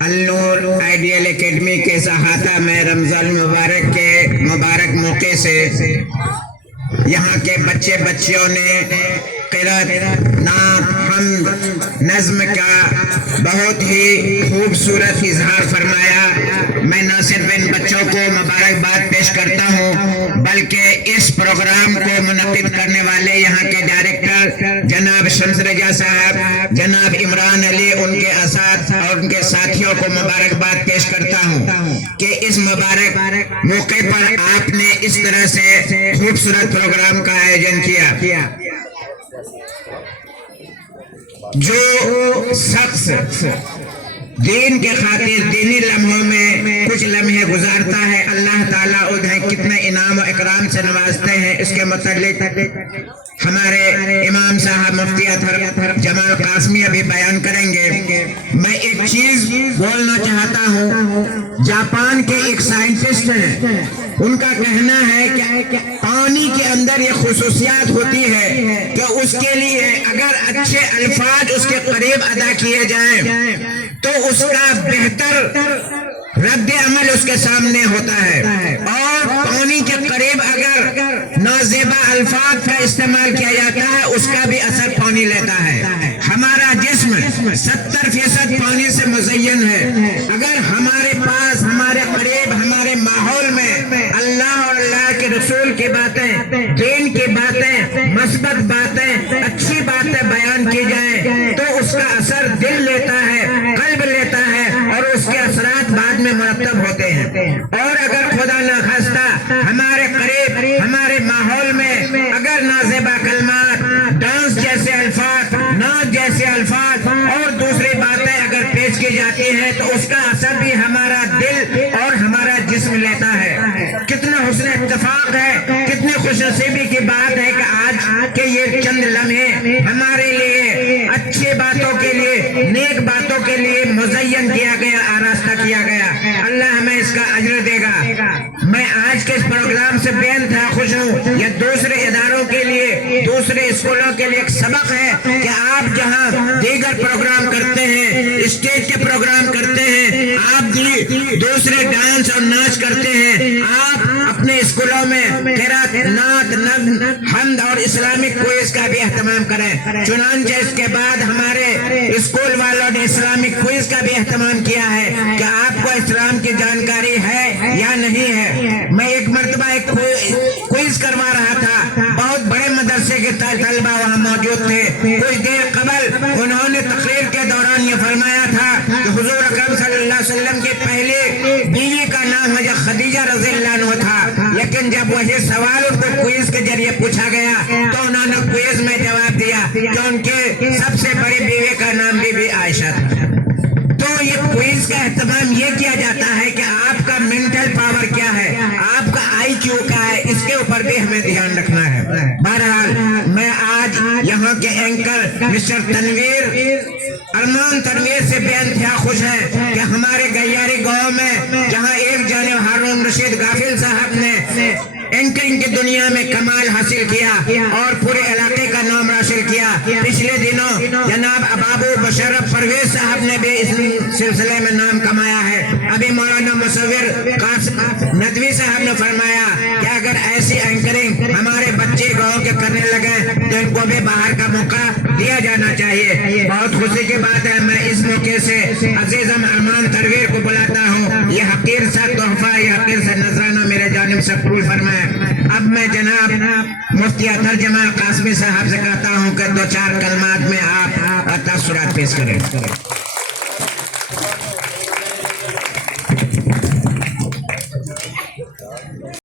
النور ideal academy کے احاطہ میں رمضان المبارک کے مبارک موقع سے یہاں کے بچے بچیوں نے قرأت، نعت، حمد، نظم کا بہت ہی خوبصورت اظہار فرمایا۔ میں نہ صرف ان بچوں کو مبارکباد پیش کرتا ہوں بلکہ اس پروگرام کو منعقد کرنے والے یہاں کے ڈائریکٹر جناب شمس رجا صاحب، جناب عمران علی، ان کے اساتذہ اور ان کے ساتھیوں کو مبارکباد پیش کرتا ہوں کہ اس مبارک موقع پر آپ نے اس طرح سے خوبصورت پروگرام کا آیوجن کیا۔ جو شخص دین کے خاطر دینی لمحوں میں کچھ لمحے گزارتا ہے، اللہ تعالیٰ انہیں کتنے انعام و اکرام سے نوازتے ہیں۔ اس کے متعلق ہمارے امام صاحب مفتی اطہر جمال قاسمی ابھی بیان کریں گے۔ میں ایک چیز بولنا چاہتا ہوں، جاپان کے ایک سائنٹسٹ ہیں، ان کا کہنا ہے کہ پانی کے اندر یہ خصوصیات ہوتی ہے کہ اس کے لیے اگر اچھے الفاظ اس کے قریب ادا کیے جائیں تو اس کا بہتر رد عمل اس کے سامنے ہوتا ہے، اور پانی کے قریب اگر نازیبا الفاظ کا استعمال کیا جاتا ہے اس کا بھی اثر پانی لیتا ہے۔ ہمارا جسم 70% پانی سے مزین ہے۔ اگر ہمارے پاس، ہمارے قریب، ہمارے ماحول میں اللہ اور اللہ کے رسول کی باتیں، دین کی باتیں، مثبت باتیں، اچھی باتیں بیان کی جائیں تو اس کا اثر دل لیتا ہے، قلب لیتا ہے، اور اس کے اثرات بعد میں مرتب ہوتے ہیں۔ اور اگر خدا نخواستہ ہمارے قریب، ہمارے ماحول میں اگر نازیبا کلمات، ڈانس جیسے الفاظ، نعت جیسے الفاظ اور دوسری باتیں اگر پیش کی جاتی ہیں تو اس کا اثر بھی ہمارا دل اور ہمارا جسم لیتا ہے۔ کتنا حسن اتفاق ہے، کتنی خوش نصیبی کی بات ہے کہ آج کے یہ چند لمحے ہمارے لیے اچھی باتوں کے لیے، نیک باتوں کے لیے مزین کیا گیا، آراستہ کیا گیا۔ اللہ ہمیں اس کا اجر دے گا۔ میں آج کے اس پروگرام سے بے انتہا خوش ہوں۔ یہ دوسرے اداروں کے لیے، دوسرے اسکولوں کے لیے ایک سبق ہے کہ آپ جہاں دیگر پروگرام کرتے ہیں، اسٹیج کے پروگرام کرتے ہیں، آپ دوسرے ڈانس اور ناچ کرتے ہیں، آپ اپنے اسکولوں میں قرأت، نعت، نظم، حمد اور اسلامک کوئز کا بھی اہتمام کریں۔ چنانچہ اس کے بعد ہمارے اسکول والوں نے اسلامک کوئز کا بھی اہتمام کیا ہے کہ آپ کو اسلام کی جانکاری ہے یا نہیں ہے۔ میں ایک مرتبہ ایک کوئز کروا رہا تھا، بہت بڑے مدرسے کے طلبہ وہاں موجود تھے۔ کچھ دیر قبل انہوں نے تقریر کے دوران یہ فرمایا تھا کہ حضور اکرم صلی اللہ علیہ وسلم کی پہلی بیوی کا نام حضرت خدیجہ رضی اللہ عنہ تھا، لیکن جب وہی سوال ان کو کوئز کے ذریعے پوچھا گیا تو انہوں نے کوئز میں جواب دیا کہ ان کے سب سے بڑی بیوی کا نام بی بی عائشہ تھا۔ تو یہ کوئز کا اہتمام یہ کیا جاتا ہے کہ آپ کا مینٹل پاور کیا ہے، آپ کا آئی کیو کیا ہے، اس کے اوپر بھی ہمیں دھیان رکھنا ہے۔ بہرحال میں آج یہاں کے اینکر مسٹر تنویر ارمان تنویر سے بے انتہا خوش ہے کہ ہمارے گیاری گاؤں میں جہاں ایک جانب ہارون رشید غافل صاحب نے اینکرنگ کی دنیا میں کمال حاصل کیا اور پورے علاقے کا نام روشن کیا، پچھلے دنوں جناب ابابو مشرف پرویز صاحب نے بھی اس سلسلے میں نام کمایا ہے۔ ابھی مولانا مصور قاسم ندوی صاحب نے فرمایا کہ اگر ایسی اینکرنگ ہمارے بچے گاؤں کے کرنے لگے تو ان کو بھی باہر کا موقع دیا جانا چاہیے۔ بہت خوشی کی بات ہے، میں اس موقع سے عزیزم ارمان تنویر کو بلاتا ہوں، یہ حقیر سا تحفہ، یہ حقیر سا نذرانہ میرے جانب سے قبول فرمائے۔ اب میں جناب مفتی اطہر جمال قاسمی صاحب سے کہتا ہوں کہ دو چار کلمات میں آپ تاثرات پیش کریں۔